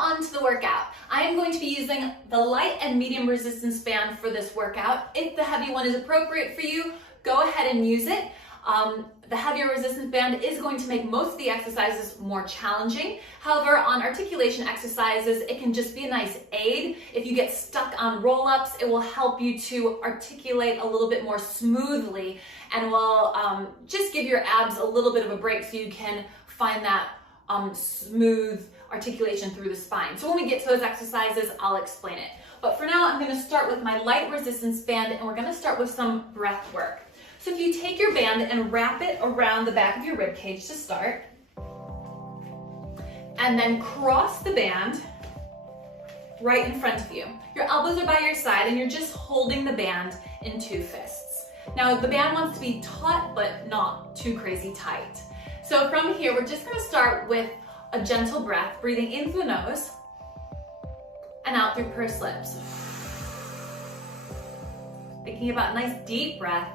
On to the workout. I am going to be using the light and medium resistance band for this workout. If the heavy one is appropriate for you, go ahead and use it. The heavier resistance band is going to make most of the exercises more challenging. However, on articulation exercises, it can just be a nice aid. If you get stuck on roll-ups, it will help you to articulate a little bit more smoothly and will just give your abs a little bit of a break so you can find that smooth articulation through the spine. So when we get to those exercises, I'll explain it. But for now, I'm going to start with my light resistance band, and we're going to start with some breath work. So if you take your band and wrap it around the back of your rib cage to start, and then cross the band right in front of you. Your elbows are by your side and you're just holding the band in two fists. Now the band wants to be taut but not too crazy tight. So from here, we're just going to start with a gentle breath, breathing in through the nose and out through pursed lips. Thinking about a nice deep breath.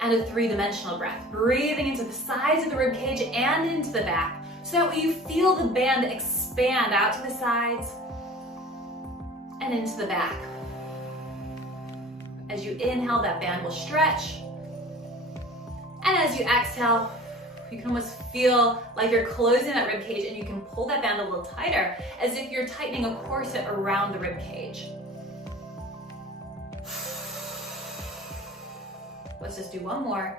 And a three-dimensional breath, breathing into the sides of the rib cage and into the back, so that way you feel the band expand out to the sides and into the back. As you inhale, that band will stretch. And as you exhale, you can almost feel like you're closing that rib cage, and you can pull that band a little tighter, as if you're tightening a corset around the rib cage. Let's just do one more.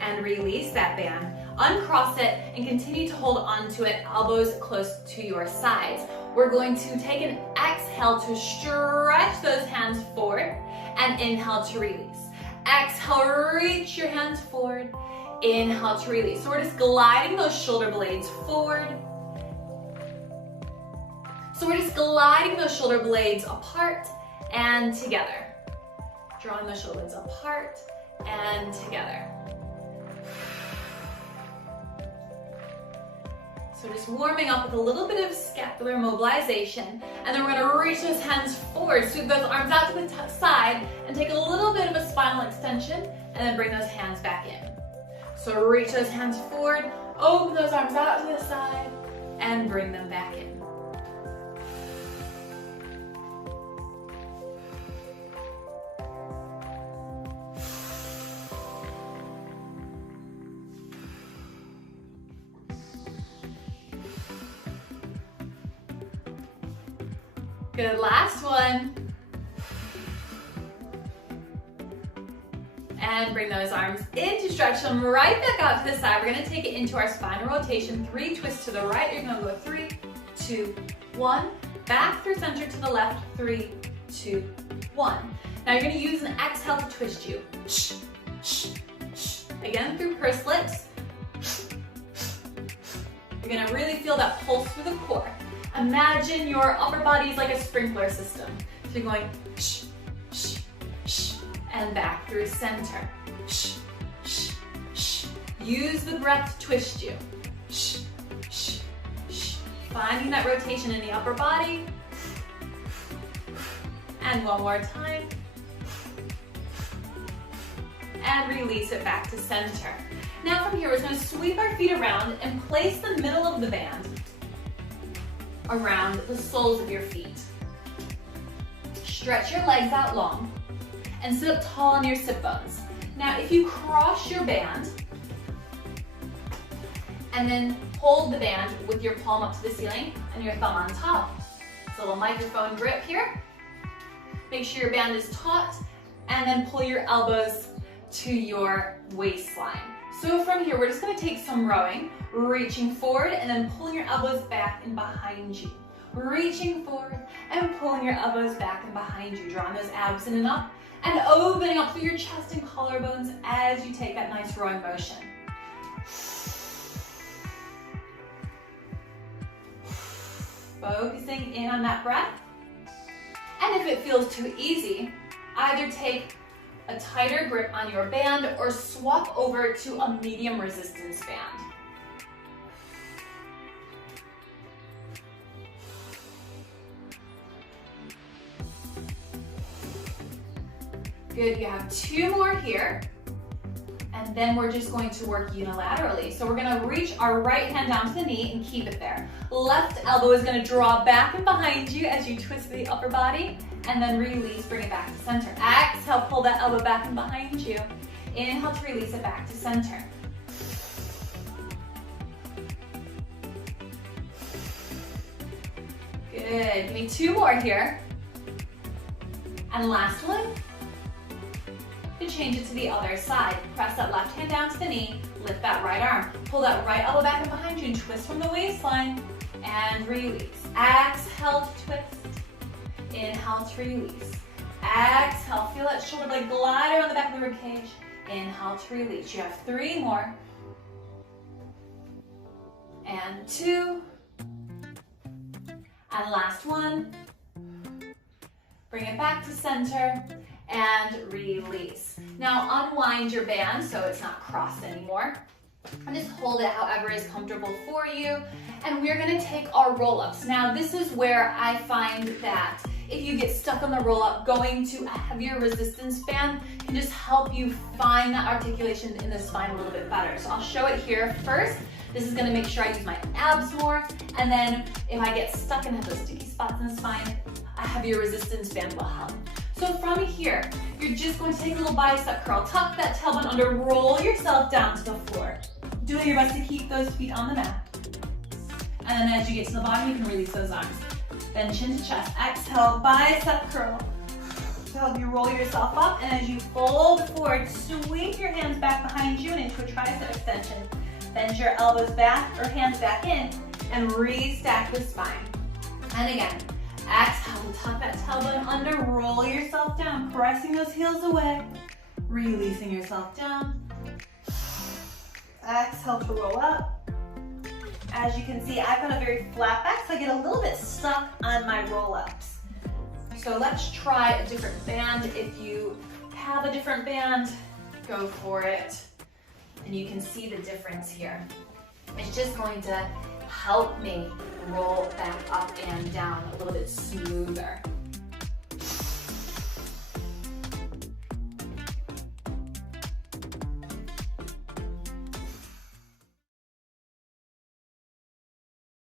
And release that band. Uncross it and continue to hold onto it, elbows close to your sides. We're going to take an exhale to stretch those hands forward and inhale to release. Exhale, reach your hands forward. Inhale to release. So we're just gliding those shoulder blades forward. So we're just gliding those shoulder blades apart and together. Drawing those shoulder blades apart and together. So just warming up with a little bit of scapular mobilization, and then we're going to reach those hands forward, sweep those arms out to the side, and take a little bit of a spinal extension, and then bring those hands back in. So reach those hands forward, open those arms out to the side, and bring them back in. Good, last one. And bring those arms in to stretch them right back out to the side. We're gonna take it into our spinal rotation. 3 twists to the right. You're gonna go 3, 2, 1. Back through center to the left. 3, 2, 1. Now you're gonna use an exhale to twist you. Again, through pursed lips. You're gonna really feel that pulse through the core. Imagine your upper body is like a sprinkler system. So you're going shh, shh, shh, and back through center. Shh, shh, shh. Use the breath to twist you. Shh, shh, shh. Finding that rotation in the upper body. And one more time. And release it back to center. Now from here, we're going to sweep our feet around and place the middle of the band around the soles of your feet. Stretch your legs out long and sit up tall on your sit bones. Now if you cross your band and then hold the band with your palm up to the ceiling and your thumb on top. It's a little microphone grip here. Make sure your band is taut, and then pull your elbows to your waistline. So from here, we're just going to take some rowing, reaching forward and then pulling your elbows back and behind you. Reaching forward and pulling your elbows back and behind you, drawing those abs in and up, and opening up through your chest and collarbones as you take that nice rowing motion. Focusing in on that breath. And if it feels too easy, either take a tighter grip on your band or swap over to a medium resistance band. Good, you have 2 more here. And then we're just going to work unilaterally. So we're gonna reach our right hand down to the knee and keep it there. Left elbow is gonna draw back and behind you as you twist the upper body, and then release, bring it back to center. Exhale, pull that elbow back and behind you. Inhale to release it back to center. Good, give me 2 more here. And last one. To change it to the other side. Press that left hand down to the knee, lift that right arm. Pull that right elbow back and behind you and twist from the waistline. And release. Exhale to twist. Inhale to release. Exhale, feel that shoulder blade glide around the back of the ribcage. Inhale to release. You have 3 more. And 2. And last one. Bring it back to center and release. Now unwind your band so it's not crossed anymore. And just hold it however is comfortable for you. And we're gonna take our roll-ups. Now this is where I find that if you get stuck on the roll-up, going to a heavier resistance band can just help you find that articulation in the spine a little bit better. So I'll show it here first. This is gonna make sure I use my abs more. And then if I get stuck and have those sticky spots in the spine, a heavier resistance band will help. So from here, you're just going to take a little bicep curl, tuck that tailbone under, roll yourself down to the floor. Doing your best to keep those feet on the mat. And then as you get to the bottom, you can release those arms. Then chin to chest, exhale, bicep curl. To help you roll yourself up, and as you fold forward, sweep your hands back behind you and into a tricep extension. Bend your elbows back or hands back in and restack the spine. And again, exhale to tuck that tailbone under, roll yourself down, pressing those heels away, releasing yourself down. Exhale to roll up. As you can see, I've got a very flat back, so I get a little bit stuck on my roll-ups. So let's try a different band. If you have a different band, go for it. And you can see the difference here. It's just going to help me roll back up and down a little bit smoother.